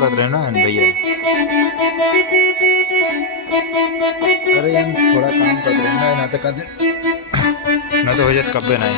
कर रहे हैं ना भैया। अरे यार थोड़ा काम कर रहे हैं ना तो कर ना तो हो जाए कब्बे नहीं।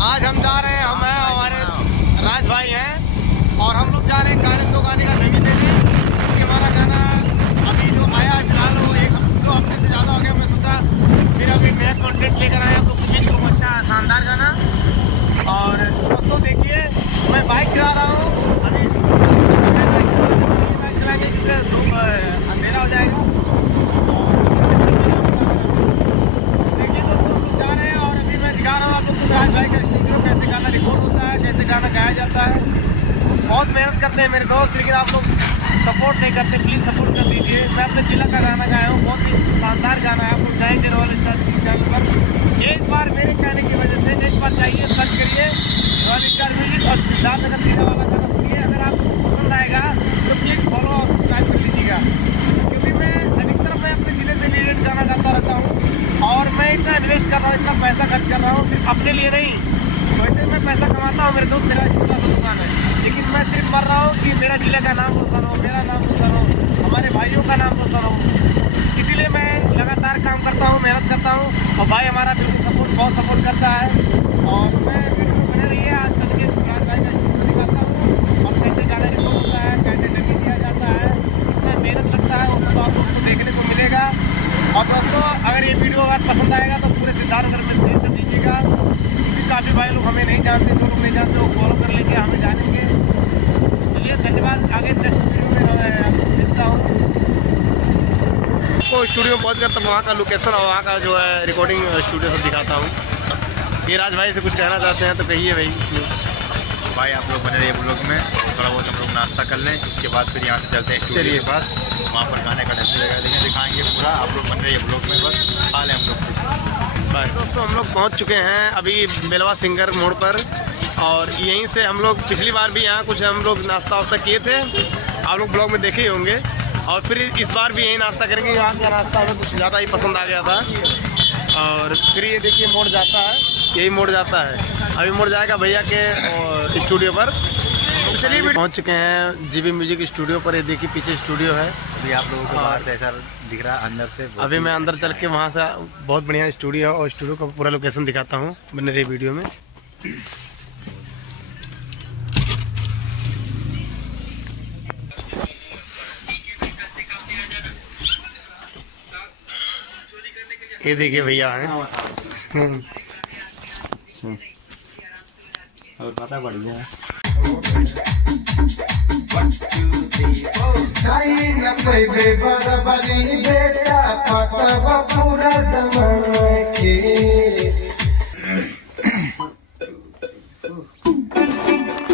आज हम जा रहे हैं, हम हैं हमारे राज भाई हैं और हम लोग जा रहे हैं गाने का नवी देने, क्योंकि हमारा गाना अभी जो आया है फिलहाल वो 1-2 हफ्ते से ज़्यादा हो गया। मैं सोचा फिर अभी नया कंटेंट लेकर आया तो कुछ अच्छा शानदार गाना। और दोस्तों देखिए मैं बाइक चला रहा हूँ, अभी बाइक चलाएंगे क्योंकि अंधेरा हो जाएगा। देखिए दोस्तों हम लोग जा रहे हैं और अभी मैं दिखा रहा हूँ आप लोग राज भाई का स्टूडियो, कैसे गाना रिकॉर्ड होता है, कैसे गाना गाया जाता है। बहुत मेहनत करते हैं मेरे दोस्त, लेकिन आप लोग सपोर्ट नहीं करते, प्लीज़ सपोर्ट कर दीजिए। मैं अपने जिला का गाना गाया हूँ, बहुत ही शानदार गाना है। आप लोग जाएंगे रॉयल स्टार चैनल पर, एक बार मेरे कहने की वजह से एक बार जाइए सर्च करिए रॉयल स्टार म्यूजिक और सिद्धार्थनगर जिला वाला गाना सुनिए। अगर आपको पसंद आएगा तो प्लीज़ फॉलो और सब्सक्राइब कर लीजिएगा, क्योंकि मैं अधिकतर मैं अपने ज़िले से रिलेटेड गाना गाता रहता हूँ और मैं इतना इन्वेस्ट कर रहा हूँ, इतना पैसा खर्च कर रहा हूँ, सिर्फ अपने लिए नहीं। वैसे मैं पैसा कमाता हूँ, मेरे दोस्त मेरा छोटा सा दुकान है, लेकिन मैं सिर्फ मर रहा हूँ कि मेरा जिले का नाम रोशन हो, मेरा नाम रोशन हो, हमारे भाइयों का नाम रोशन हो। इसीलिए मैं लगातार काम करता हूँ, मेहनत करता हूँ और भाई हमारा बिल्कुल बहुत सपोर्ट करता है। और मैं वीडियो बने रही है, आज चल के राज भाई का स्टूडियो दिखाता हूँ और कैसे गाना रिकॉर्ड होता है, कैसे डबी किया जाता है, कितना मेहनत लगता है वो सब आप लोग को देखने को मिलेगा। और दोस्तों अगर ये वीडियो अगर पसंद आएगा तो पूरे सिद्धार्थनगर में शेयर कर दीजिएगा, क्योंकि काफ़ी भाई लोग हमें नहीं जानते, जो लोग नहीं जानते वो फॉलो कर लेंगे, हमें जानेंगे। चलिए धन्यवाद, आगे नेक्स्ट वीडियो में मैं मिलता हूँ। आपको स्टूडियो में पहुँच कर तब वहाँ का लोकेशन और वहाँ का जो है रिकॉर्डिंग स्टूडियो सब दिखाता हूँ। ये राज भाई से कुछ कहना चाहते हैं तो कहिए भाई। इसलिए भाई आप लोग बने रहिए ब्लॉग में, थोड़ा बहुत हम लोग नाश्ता कर लें, इसके बाद फिर यहाँ से चलते हैं स्टूडियो के पास, वहाँ पर गाने का डांस लगेगा, लेकिन दिखाएंगे पूरा। आप लोग बन रहिए ब्लॉग में, बस खा लें हम लोग। बाय दोस्तों, हम लोग पहुँच चुके हैं अभी बेलवा सिंगर मोड़ पर और यहीं से हम लोग पिछली बार भी यहाँ कुछ हम लोग नाश्ता वास्ता किए थे, आप लोग ब्लॉग में देखे ही होंगे। और फिर इस बार भी यहीं नाश्ता करेंगे, यहाँ का नाश्ता हमें कुछ ज़्यादा ही पसंद आ गया था। और फिर ये देखिए मोड़ जाता है, यही मोड़ जाता है, अभी मोड़ जाएगा भैया के स्टूडियो पर। तो चलिए भी पहुँच चुके हैं जीबी म्यूजिक स्टूडियो पर, ये देखिए पीछे स्टूडियो है। अभी आप लोगों को बाहर से ऐसा दिख रहा है, अंदर से अभी मैं अंदर चल के वहाँ से बहुत बढ़िया स्टूडियो है और स्टूडियो का पूरा लोकेशन दिखाता हूँ बने रही वीडियो में। ये देखिए भैया हैं और पता बढ़िया है।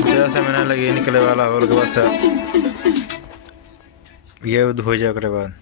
जैसे मैंने लगे निकले वाला और के बाद ये हो जाए के बाद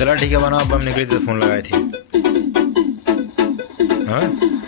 चला ठीक है बना, अब हम निकली तो फ़ोन लगाए थे। हाँ